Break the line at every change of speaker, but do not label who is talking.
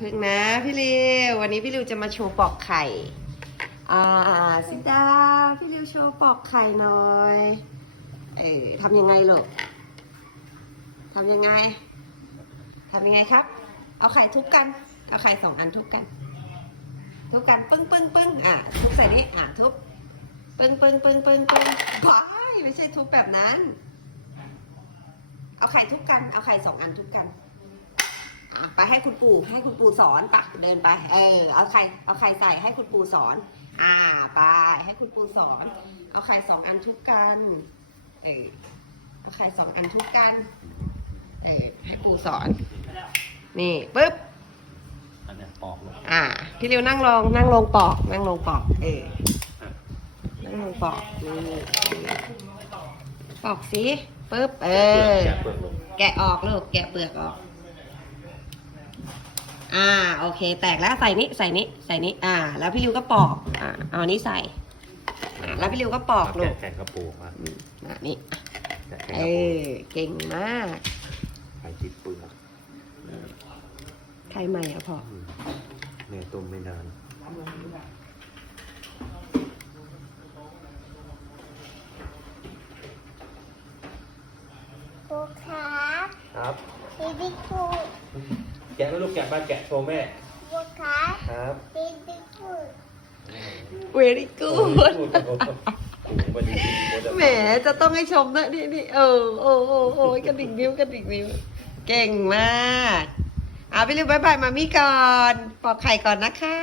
พึ่งนะพี่ริววันนี้พี่ริวจะมาโชว์ปอกไข่อ่าสิดาพี่ริวโชว์ปอกไข่หน่อยเออทำยังไงลูกทำยังไงทำยังไงครับ เอาไข่ทุบกัน เอาไข่สองอันทุบกัน ทุบกันปึ้งปึ้งปึ้งอะทุบใส่นี่อะทุบปึ้งปึ้งปึ้งปึ้งปึ้งบายไม่ใช่ทุบแบบนั้น เอาไข่ทุบกัน เอาไข่สองอันทุบกัน ไปให้คุณปู่ให้คุณปู่สอนปะเดินไป เออ เอาไข่เอาไข่ใส่ให้คุณปู่สอน อ่าไปให้คุณปู่สอน เอาไข่สองอันทุบกันเออเอาไข่สองอันทุบกันเออให้ปู่สอน นี่ปึ๊บ
อันนี้ปอกลง
อ่าพี่ริวนั่งลงนั่งลงปอกนั่งลงปอก เออนั่งลงปอกนี่ปอกสิปึ๊บเออ แกะออกลูกแกะเปลือกออก อ่าโอเค แตกแล้วใส่นี้ใส่นี้ใส่นี้อ่า แล้วพี่ริวก็ปอกอ่าเอาอันนี้ใส่อ่าแล้วพี่ริวก็ปอกลูก
แกะกระปูออกมา
อืมอะนี่
แกะก
เอ
ระปู
อเก่งมาก
ไข่ติดเปลือก
ใครใหม่อะพ่อ
อืมแม่ต้มไม่นาน
ครูครับ
ครับ
ซีดีครู
แกะแล้วลูกแกะบ้านแกะโชว์แม่
ครูครับ
ครับ
ซีดีครู
very
โอ้
good
โหโอ้โหวันนี้โอ้โห
แหมจะต้องให้ชมนะนี่นี่เออโอ้โอ้โอ้ยกระดิกนิ้วกระดิกนิ้ว เก่งมากอ่าพี่ริวบายบายมามี่ก่อนปอกไข่ก่อนนะคะ